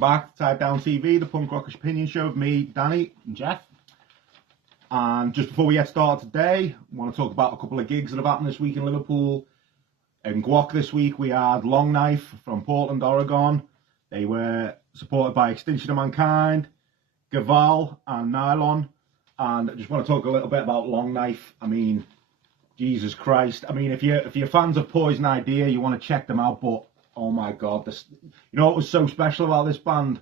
back to Type Down TV, the punk rockish opinion show with me, Danny and Geoff. And just before we get started today, I want to talk about a couple of gigs that have happened this week in Liverpool. In Guac this week, we had Long Knife from Portland, Oregon. They were supported by Extinction of Mankind, Gaval and Nylon. And I just want to talk a little bit about Long Knife. I mean, Jesus Christ. I mean, if you're fans of Poison Idea, you want to check them out, but oh my God, you know what was so special about this band?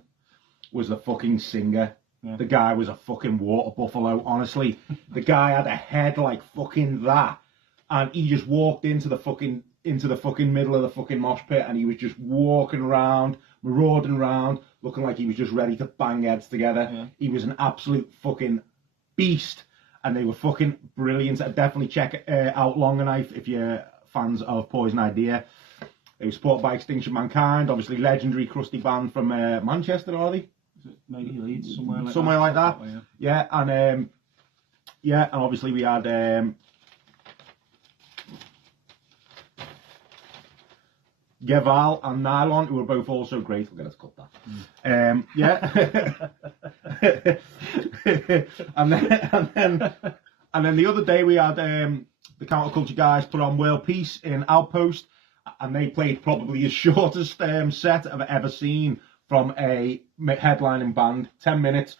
Was the fucking singer. Yeah. The guy was a fucking water buffalo, honestly. The guy had a head like fucking that. And he just walked into the fucking middle of the fucking mosh pit, and he was just walking around, marauding around, looking like he was just ready to bang heads together. Yeah. He was an absolute fucking beast, and they were fucking brilliant. I'd definitely check out Long Knife if you're fans of Poison Idea. They were supported by Extinction Mankind, obviously legendary crusty band from Manchester, are they? Maybe Leeds, somewhere like that. Way, yeah. And obviously we had Gaval and Nylon, who were both also great. We're going to cut that. and then the other day we had the Counterculture guys put on World Peace in Outpost, and they played probably the shortest set I've ever seen from a headlining band. 10 minutes.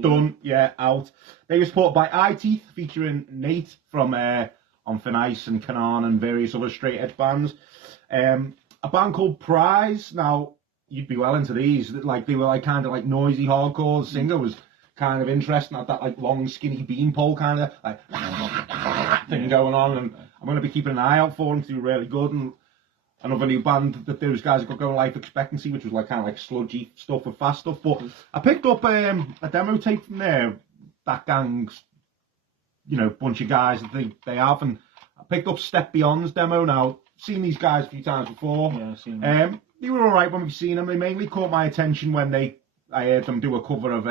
Done. Yeah, out. They were supported by Eye Teeth, featuring Nate from On Thin Ice and Canaan and various other straight edge bands. A band called Prize. Now, you'd be well into these. Like, they were like kind of like noisy hardcore. The singer was kind of interesting, had that like long skinny beanpole kind of like thing going on, and I'm going to be keeping an eye out for them because they were really good. And another new band that those guys have got going, Life Expectancy, which was like kind of like sludgy stuff with fast stuff. But I picked up a demo tape from there, that gang's, you know, bunch of guys that they have, and I picked up Step Beyond's demo. Now, seen these guys a few times before. Yeah, I've seen them. They were alright when we've seen them. They mainly caught my attention when I heard them do a cover of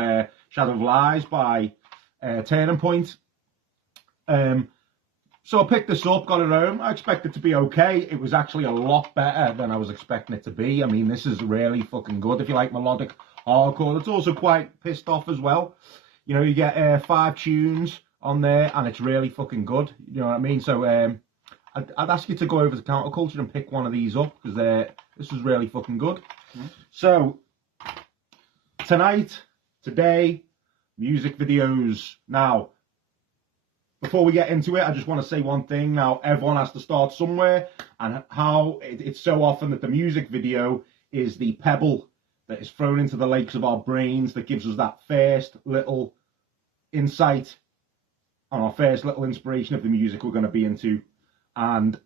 Shadow of Lies by Turning Point. So I picked this up, got it home. I expected it to be okay. It was actually a lot better than I was expecting it to be. I mean, this is really fucking good if you like melodic hardcore. It's also quite pissed off as well. You know, you get 5 tunes on there, and it's really fucking good. You know what I mean? So I'd ask you to go over to Counterculture and pick one of these up, because this was really fucking good. Mm-hmm. So today, music videos. Now, before we get into it, I just want to say one thing. Now, everyone has to start somewhere, and how it's so often that the music video is the pebble that is thrown into the lakes of our brains that gives us that first little insight on our first little inspiration of the music we're going to be into. And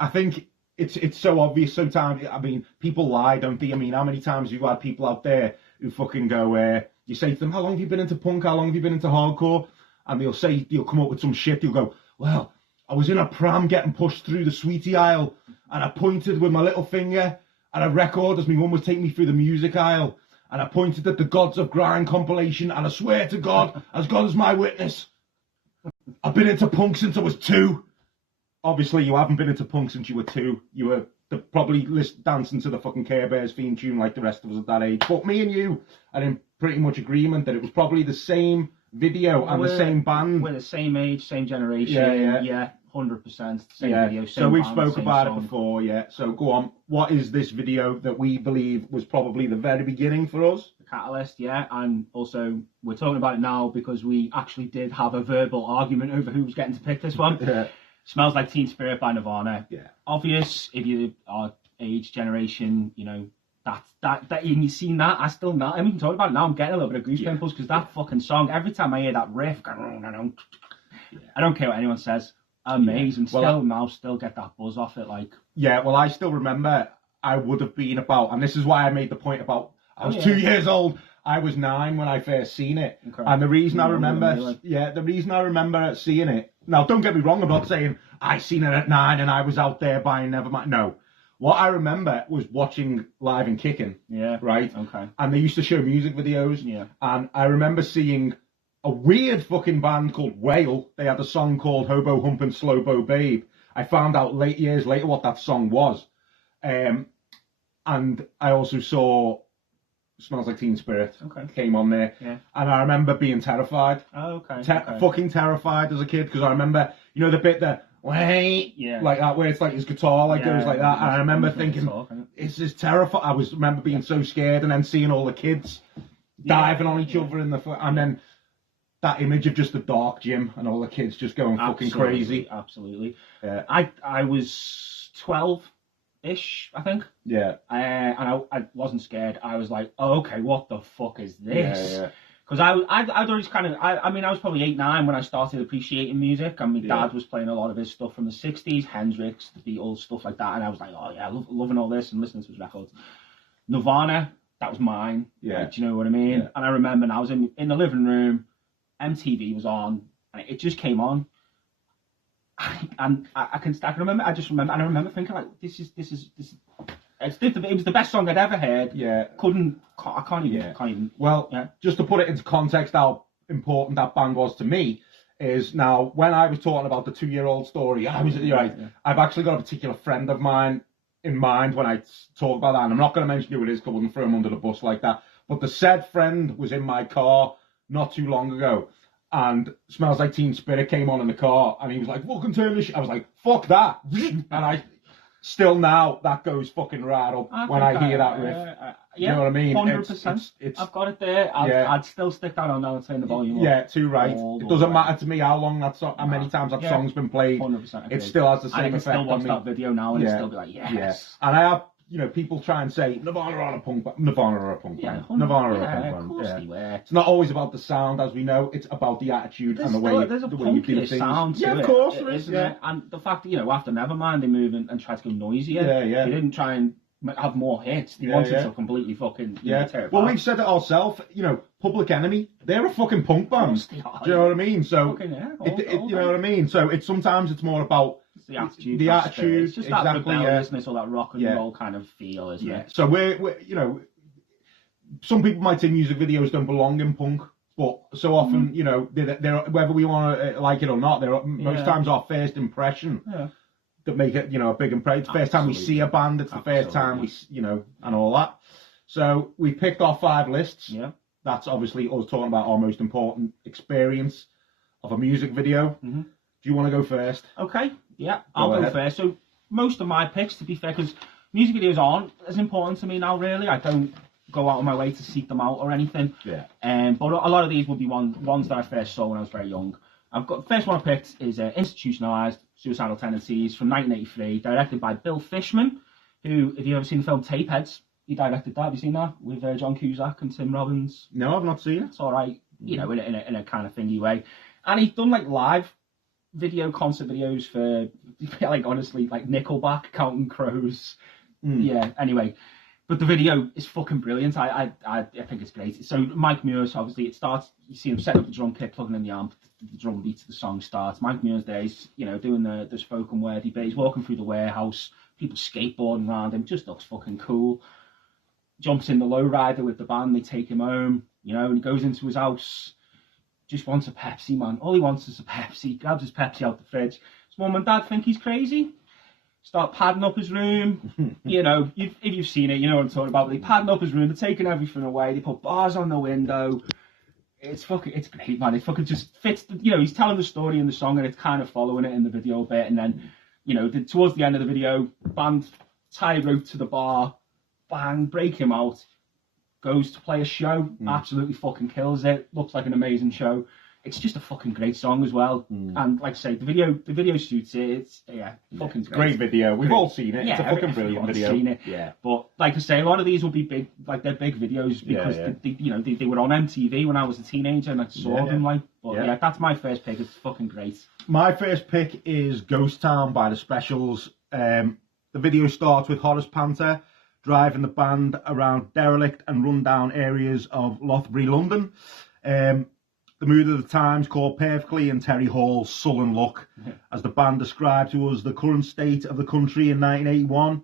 I think it's so obvious sometimes. I mean, people lie, don't they? I mean, how many times have you had people out there who fucking go, you say to them, how long have you been into punk? How long have you been into hardcore? And you'll come up with some shit. You'll go, well, I was in a pram getting pushed through the sweetie aisle, and I pointed with my little finger at a record as my mum was taking me through the music aisle, and I pointed at the Gods of Grind compilation, and I swear to God is my witness, I've been into punk since I was 2. Obviously, you haven't been into punk since you were 2. You were probably dancing to the fucking Care Bears theme tune like the rest of us at that age. But me and you are in pretty much agreement that it was probably the same video and the same band. We're the same age, same generation. Yeah, 100%. Same video, same so we've band, spoke about song. It before, yeah. So go on. What is this video that we believe was probably the very beginning for us? The catalyst, yeah. And also, we're talking about it now because we actually did have a verbal argument over who was getting to pick this one. Yeah. Smells Like Teen Spirit by Nirvana. Yeah. Obvious, if you are age, generation, you know, that you've seen that. I mean, talking about it now, I'm getting a little bit of goose pimples because that fucking song, every time I hear that riff, I don't care what anyone says, amazing. Well, still get that buzz off it, like. Yeah, well, I still remember I would have been about, and this is why I made the point about, I was 2 years old. I was 9 when I first seen it. Okay. And the reason I remember seeing it, now don't get me wrong, I'm not saying I seen it at 9 and I was out there buying Nevermind. No. What I remember was watching Live and Kicking. Yeah. Right? Okay. And they used to show music videos. Yeah. And I remember seeing a weird fucking band called Whale. They had a song called Hobo Humpin' Slowbo Babe. I found out years later what that song was. And and I also saw Smells Like Teen Spirit. Came on there, and I remember being terrified. Fucking terrified as a kid, because I remember, you know, the bit that wait, like that, where it's like his guitar goes like that, and I remember thinking, this is terrifying. I remember being so scared, and then seeing all the kids diving on each other in the foot, and then that image of just the dark gym and all the kids just going fucking crazy. Absolutely. I was 12-ish, I think. Yeah. And I wasn't scared. I was like, oh, okay, what the fuck is this? Because I'd always kind of, I mean, I was probably 8, 9 when I started appreciating music, and my dad was playing a lot of his stuff from the 60s, Hendrix, the Beatles, stuff like that, and I was like, oh yeah, loving all this and listening to his records. Nirvana, that was mine. Yeah. Like, do you know what I mean? Yeah. And I remember, and I was in the living room, MTV was on, and it just came on. And I remember thinking, like, this is it was the best song I'd ever heard. Yeah. I can't even. Well, just to put it into context, how important that band was to me is, now when I was talking about the 2-year-old story, I've actually got a particular friend of mine in mind when I talk about that, and I'm not going to mention who it is because I wouldn't throw him under the bus like that. But the said friend was in my car not too long ago, and Smells Like Teen Spirit came on in the car, and he was like, fucking turn this shit. I was like, fuck that. And I still now, that goes fucking right up when I hear that riff. You know what I mean? 100%. I've got it there. I'd still stick that on now and turn the volume up. Yeah, too right. It doesn't matter to me how long that song, how many times that song's been played. 100%. It still has the same effect on me. I can still watch that video now and still be like, yes. Yeah. And I have, people try and say Nirvana are a punk band. Nirvana are a punk band. Nirvana are a punk band. Of course they were. It's not always about the sound, as we know. It's about the attitude and the way you do things. Sound to of course there is. Yeah. And the fact that, after Nevermind, they moved and tried to go noisier. Yeah. They didn't try and have more hits. They wanted to completely fucking tear it Well, we've said it ourselves. Public Enemy, they're a fucking punk band. Do you know what I mean? So, you know what I mean? So sometimes it's more about the attitude. It's just that rebelliousness or that rock and roll kind of feel, isn't it? So we're some people might say music videos don't belong in punk, but so often, they're whether we want to like it or not, they're most times our first impression that make it, a big impression. It's the first time we see a band. It's the first time we, and all that. So we picked our 5 lists. Yeah. That's obviously us talking about our most important experience of a music video. Mm-hmm. Do you want to go first? Okay. Yeah, I'll go first. So most of my picks, to be fair, because music videos aren't as important to me now, really. I don't go out of my way to seek them out or anything. Yeah. But a lot of these will be ones that I first saw when I was very young. The first one I picked is Institutionalized Suicidal Tendencies from 1983, directed by Bill Fishman, who, if you've ever seen the film Tapeheads, he directed that. Have you seen that with John Cusack and Tim Robbins? No, I've not seen it. It's all right, in a kind of thingy way. And he's done live concert videos for, honestly, Nickelback, Counting Crows. Yeah, anyway. But the video is fucking brilliant. I think it's great. So Mike Muir's, obviously, it starts, you see him setting up the drum kit, plugging in the amp, the drum beat to the song starts. Mike Muir's there, he's, doing the spoken word. He's walking through the warehouse, people skateboarding around him, just looks fucking cool. Jumps in the lowrider with the band, they take him home, and he goes into his house, just wants a Pepsi, man. All he wants is a Pepsi, grabs his Pepsi out the fridge. His mum and dad think he's crazy. Start padding up his room. If you've seen it, you know what I'm talking about. They padding up his room, they're taking everything away, they put bars on the window. It's great, man. It fucking just fits, he's telling the story in the song and it's kind of following it in the video a bit. And then, towards the end of the video, band tie rope to the bar, bang, break him out, goes to play a show, absolutely fucking kills it, looks like an amazing show. It's just a fucking great song as well. And like I say, the video suits it. It's fucking great video. We've all seen it. It's a fucking brilliant video. Seen it. Yeah. But like I say, a lot of these will be big, they're big videos because they were on MTV when I was a teenager and I saw them But that's my first pick. It's fucking great. My first pick is Ghost Town by the Specials. The video starts with Horace Panther driving the band around derelict and rundown areas of Lothbury, London. The mood of the times called perfectly in Terry Hall's sullen look, as the band described to us the current state of the country in 1981.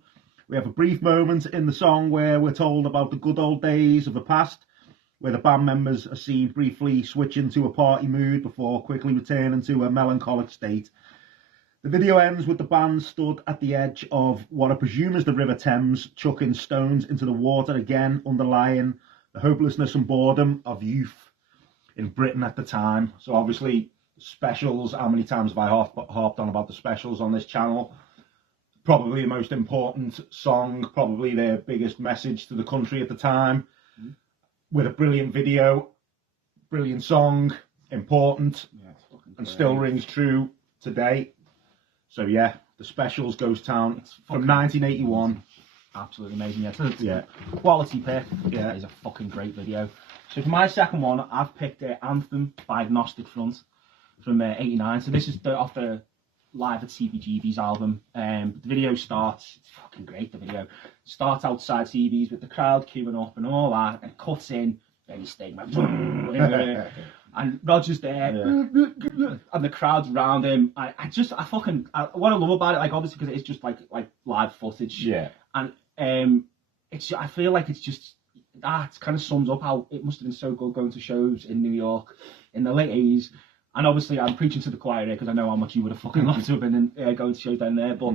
We have a brief moment in the song where we're told about the good old days of the past, where the band members are seen briefly switch into a party mood before quickly returning to a melancholic state. The video ends with the band stood at the edge of what I presume is the River Thames, chucking stones into the water again, underlying the hopelessness and boredom of youth in Britain at the time. So obviously, specials, how many times have I harped on about the specials on this channel? Probably the most important song, probably their biggest message to the country at the time, with a brilliant video, brilliant song, important, and still rings true today. So yeah, the specials, Ghost Town, from 1981. Absolutely amazing. Yeah, quality pick. Yeah, it's a fucking great video. So for my second one, I've picked Anthem by Agnostic Front from '89. So this is off the Live at CBGB's album. The video starts, it's fucking great, the video. Starts outside CB's with the crowd queuing up and all that, and cuts in, very sting, like, and Roger's there, and the crowd's around him. I what I love about it, like, obviously, because it's just like live footage. Yeah. And I feel like it's just, that kind of sums up how it must have been so good going to shows in New York in the late 80s. And obviously, I'm preaching to the choir here because I know how much you would have fucking loved to have been going to shows down there. But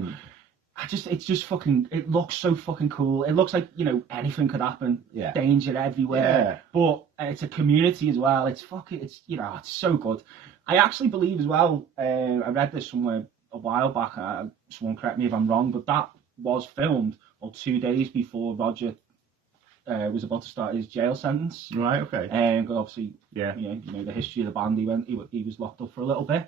it's just fucking, it looks so fucking cool. It looks like, you know, anything could happen. Yeah. Danger everywhere. Yeah. But it's a community as well. It's fucking, it's, you know, it's so good. I actually believe as well, I read this somewhere a while back, someone correct me if I'm wrong, but that was filmed 2 days before Roger was about to start his jail sentence. Right, okay. Because obviously, yeah, you know the history of the band. He was locked up for a little bit.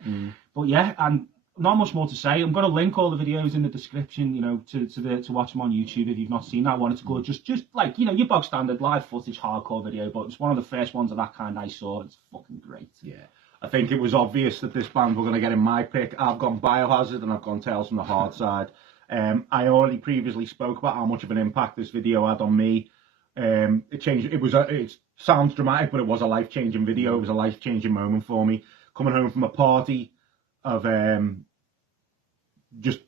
But yeah, and not much more to say. I'm going to link all the videos in the description, you know, to watch them on YouTube if you've not seen that one. It's good. Just like, you know, your bog standard live footage hardcore video, but it's one of the first ones of that kind I saw. It's fucking great. Yeah. I think it was obvious that this band were going to get in my pick. I've gone Biohazard and I've gone Tales from the Hard Side. I already previously spoke about how much of an impact this video had on me. It changed. It sounds dramatic, but it was a life-changing video. It was a life-changing moment for me. Coming home from a party of just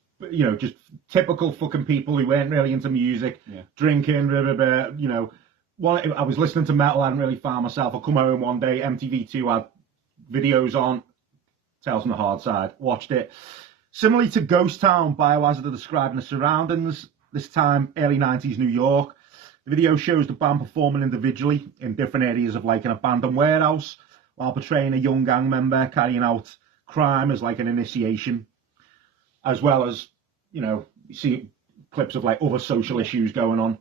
typical fucking people who weren't really into music, drinking, you know. I was listening to metal. I hadn't really found myself. I come home one day, MTV2 had videos on, Tales from the Hard Side. Watched it. Similarly to Ghost Town, Biohazard are describing the surroundings. This time, early 90s New York. The video shows the band performing individually in different areas of like an abandoned warehouse while portraying a young gang member carrying out crime as like an initiation, as well as, you know, you see clips of like other social issues going on.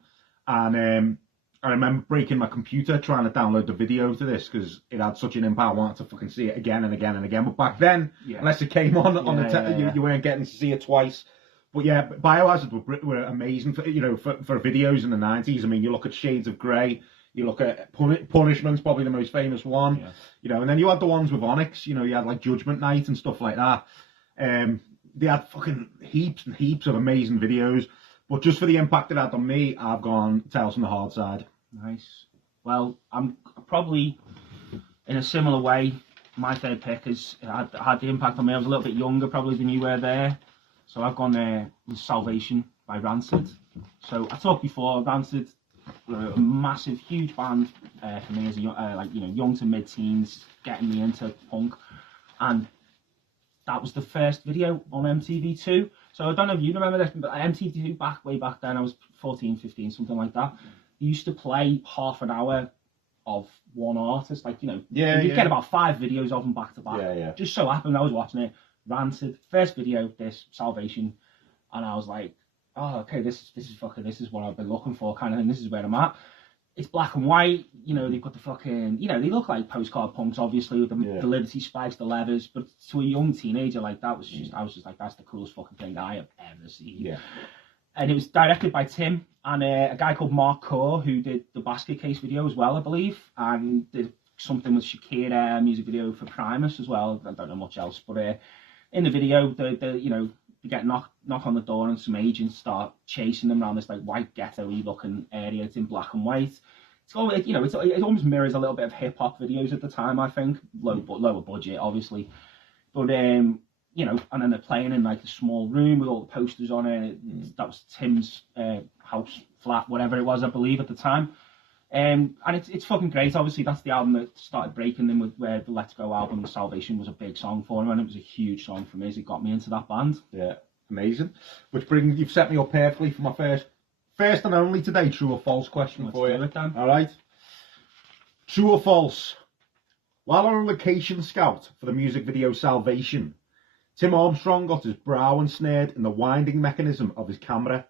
And I remember breaking my computer trying to download the video to this because it had such an impact. I wanted to fucking see it again and again and again. But back then, unless it came on you weren't getting to see it twice. But yeah, Biohazard were amazing for, you know, for videos in the 90s. I mean, you look at Shades of Grey, you look at Punishment's probably the most famous one, you know, and then you had the ones with Onyx, you know, you had like Judgment Night and stuff like that. They had fucking heaps and heaps of amazing videos. But just for the impact it had on me, I've gone Tales from the Hard Side. Nice. Well, I'm probably in a similar way. My third pick had the impact on me. I was a little bit younger probably than you were there. So I've gone with Salvation by Rancid. So I talked before, Rancid were a massive, huge band for me as a young to mid-teens, getting me into punk. And that was the first video on MTV2. So I don't know if you remember this, but MTV2 way back then, I was 14, 15, something like that. They used to play half an hour of one artist, like, you know, you'd get about 5 videos of them back to back. Just so happened I was watching it. Rancid, first video, this Salvation, and I was like, oh, okay, this is what I've been looking for, kind of thing. This is where I'm at. It's black and white, you know. They've got the fucking, you know, they look like postcard punks, obviously, with the Liberty spikes, the leathers. But to a young teenager like that, I was just like, that's the coolest fucking thing I have ever seen. Yeah. And it was directed by Tim and a guy called Mark Core, who did the Basket Case video as well, I believe, and did something with Shakira, music video for Primus as well. I don't know much else, but in the video, they get knock on the door and some agents start chasing them around this like white ghetto-y looking area. It's in black and white. It's all, you know, it almost mirrors a little bit of hip hop videos at the time. I think lower budget, obviously, but you know, and then they're playing in like a small room with all the posters on it. That was Tim's house, flat, whatever it was, I believe at the time. And it's fucking great. Obviously, that's the album that started breaking them with where the Let's Go album, The Salvation, was a big song for him, and it was a huge song for me as it got me into that band. Yeah, amazing. Which brings, you've set me up perfectly for my first and only today true or false question for you. All right. True or false? While on a location scout for the music video Salvation, Tim Armstrong got his brow ensnared in the winding mechanism of his camera.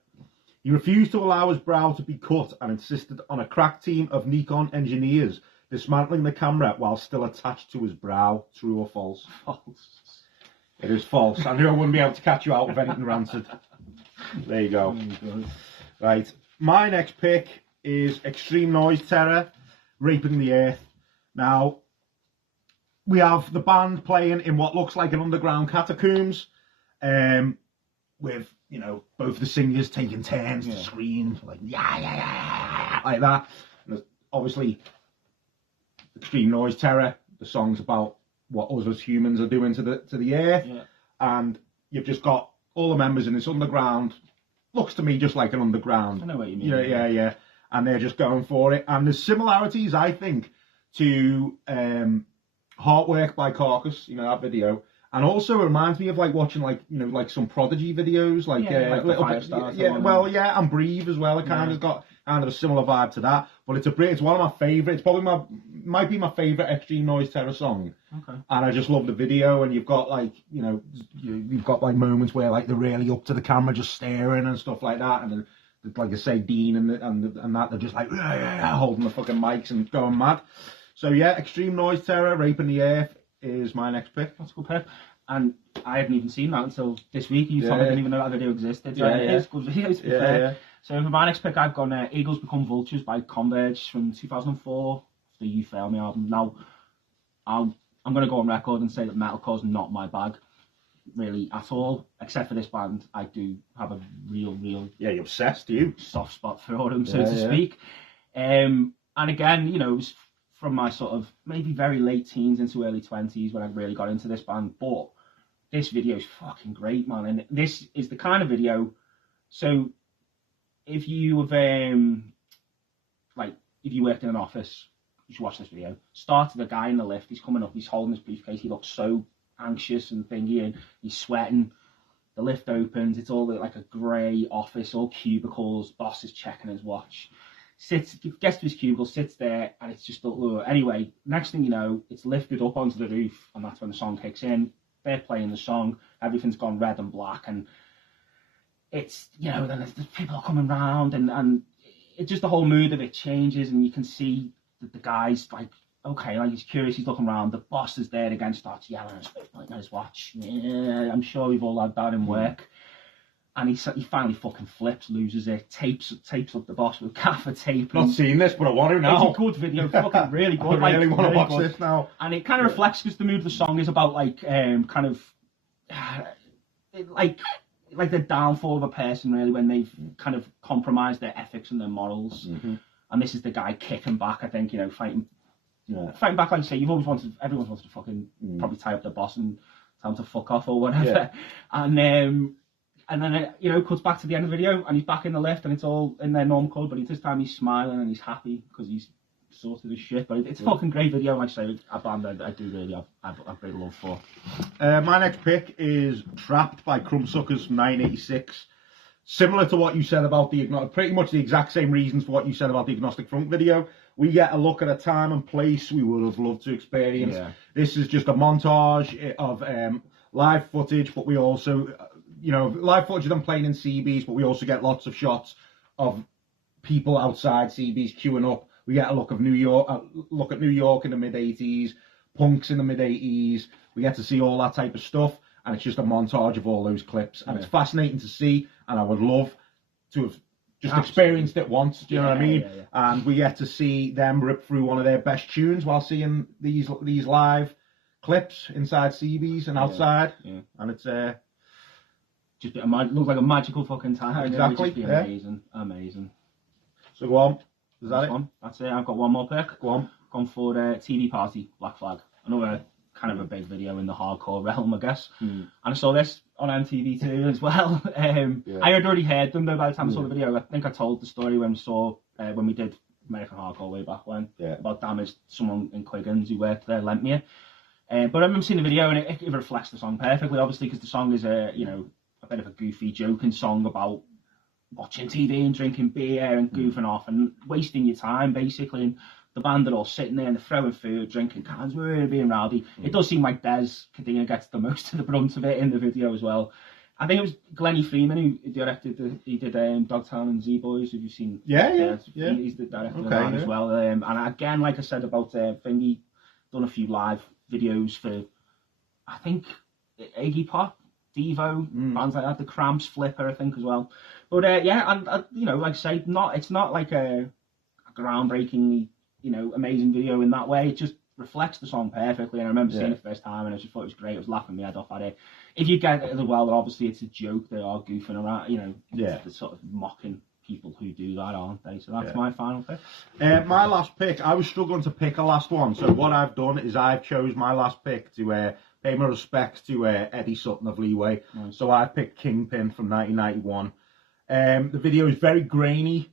He refused to allow his brow to be cut and insisted on a crack team of Nikon engineers dismantling the camera while still attached to his brow. True or false? False. It is false. I knew I wouldn't be able to catch you out with anything rancid. There you go. Right. My next pick is Extreme Noise Terror, Raping the Earth. Now, we have the band playing in what looks like an underground catacombs, with, you know, both the singers taking turns to scream, like, yeah, like that. And there's obviously Extreme Noise Terror, the song's about what us as humans are doing to the earth. Yeah. And you've just got all the members in this underground, looks to me just like an underground. I know what you mean. Yeah. And they're just going for it. And there's similarities, I think, to Heartwork by Carcass, you know, that video. And also it reminds me of like watching like, you know, like some Prodigy videos, like, like little Five Stars. And Breathe as well. It kind of got kind of a similar vibe to that. But it's one of my favourite. It's probably might be my favourite Extreme Noise Terror song. Okay. And I just love the video. And you've got like, you know, you've got like moments where like they're really up to the camera, just staring and stuff like that. And then, like I say, Dean and that, they're just like holding the fucking mics and going mad. So yeah, Extreme Noise Terror, Raping the Earth is my next pick. That's a good pick. And I hadn't even seen that until this week. You told me I didn't even know that video existed. So it is good video, to be fair. So for my next pick, I've gone Eagles Become Vultures by Converge from 2004, the You Fail Me album. Now, I'm going to go on record and say that metalcore's not my bag, really, at all. Except for this band, I do have a real... Yeah, you're obsessed, you. Soft spot for them, so to speak. And again, you know, it was from my sort of maybe very late teens into early 20s when I really got into this band. But this video is fucking great, man. And this is the kind of video... So if you have... if you worked in an office, you should watch this video. Start with a guy in the lift. He's coming up. He's holding his briefcase. He looks so anxious and thingy, and he's sweating. The lift opens. It's all like a grey office, all cubicles. Boss is checking his watch. Gets to his cubicle, sits there, and it's just anyway. Next thing you know, it's lifted up onto the roof, and that's when the song kicks in. They're playing the song. Everything's gone red and black, and it's, you know, then there's people are coming round, and it just, the whole mood of it changes, and you can see that the guy's like, okay, like he's curious, he's looking around. The boss is there again, starts yelling at his watch. Yeah, I'm sure we've all had that in work. And he finally fucking flips, loses it, tapes up the boss with gaffer tape. Not seen this, but I want to now. It's a good video, fucking really good. I really want to watch this now. And it kind of reflects, because the mood of the song is about like kind of like the downfall of a person, really, when they've kind of compromised their ethics and their morals. Mm-hmm. And this is the guy kicking back, I think, you know, fighting back, like you say. Everyone's wanted to fucking probably tie up the boss and tell him to fuck off or whatever. Yeah. And then it, you know, cuts back to the end of the video, and he's back in the lift, and it's all in their normal code, but this time he's smiling and he's happy because he's sorted his shit. But it's a fucking great video, like I say, a band I do really have great love for. My next pick is Trapped by Crumbsuckers from 1986. Similar to what you said about pretty much the exact same reasons for what you said about the Agnostic Front video. We get a look at a time and place we would have loved to experience. Yeah. This is just a montage of live footage, but we also... live footage of them playing in CBs, but we also get lots of shots of people outside CBs queuing up. We get a look at New York in the mid-80s, punks in the mid-80s. We get to see all that type of stuff, and it's just a montage of all those clips. And it's fascinating to see, and I would love to have just experienced it once, do you know what I mean? Yeah. And we get to see them rip through one of their best tunes while seeing these live clips inside CBs and outside. Yeah. And it's... just looks like a magical fucking time. Exactly. It would just be amazing. So go on. Is that it? That's it. I've got one more pick. Go on. Gone for TV Party, Black Flag. Another kind of a big video in the hardcore realm, I guess. And I saw this on MTV too as well. I had already heard them though by the time I saw the video. I think I told the story when we did American Hardcore way back when, Yeah. about Damaged, someone in Quiggins who worked there lent me it. But I remember seeing the video, and it reflects the song perfectly, obviously, because the song is a bit of a goofy, joking song about watching TV and drinking beer and goofing off and wasting your time, basically. And the band are all sitting there and they're throwing food, drinking cans, we're being rowdy. It does seem like Des Cadena gets the most of the brunt of it in the video as well. I think it was Glennie Freeman who directed he did Dogtown and Z-Boys, if you've seen. Yeah. He's the director of that as well. And again, like I said about Thingy, done a few live videos for, I think, Iggy Pop, Devo, bands like that, The Cramps, Flipper, I think, as well. But and like I say, it's not like a groundbreakingly, amazing video in that way. It just reflects the song perfectly. And I remember seeing it the first time, and I just thought it was great. I was laughing my head off at it. If you get it as well, obviously it's a joke. They are goofing around, they're sort of mocking people who do that, aren't they? So that's my final pick. My last pick, I was struggling to pick a last one. So what I've done is I've chose my last pick to pay my respects to Eddie Sutton of Leeway. Nice. So I picked Kingpin from 1991. The video is very grainy.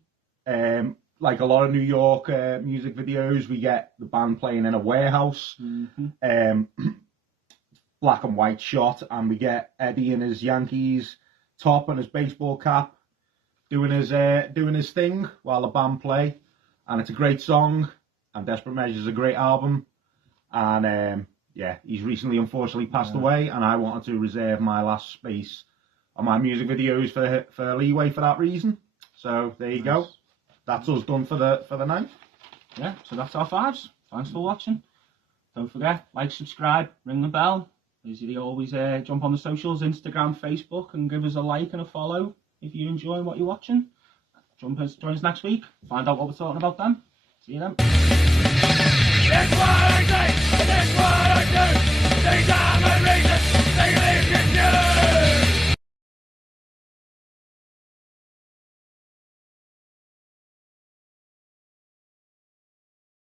Like a lot of New York music videos, we get the band playing in a warehouse. Black and white shot, and we get Eddie in his Yankees top and his baseball cap doing his thing while the band play, and it's a great song. And Desperate Measures is a great album, and he's recently unfortunately passed away, and I wanted to reserve my last space on my music videos for Leeway for that reason. So there you go. That's us done for the night. Yeah, so that's our fives. Thanks for watching. Don't forget, like, subscribe, ring the bell. Usually always jump on the socials, Instagram, Facebook, and give us a like and a follow if you're enjoying what you're watching. Join us next week, find out what we're talking about then. See you then. That's what I say, that's what I do.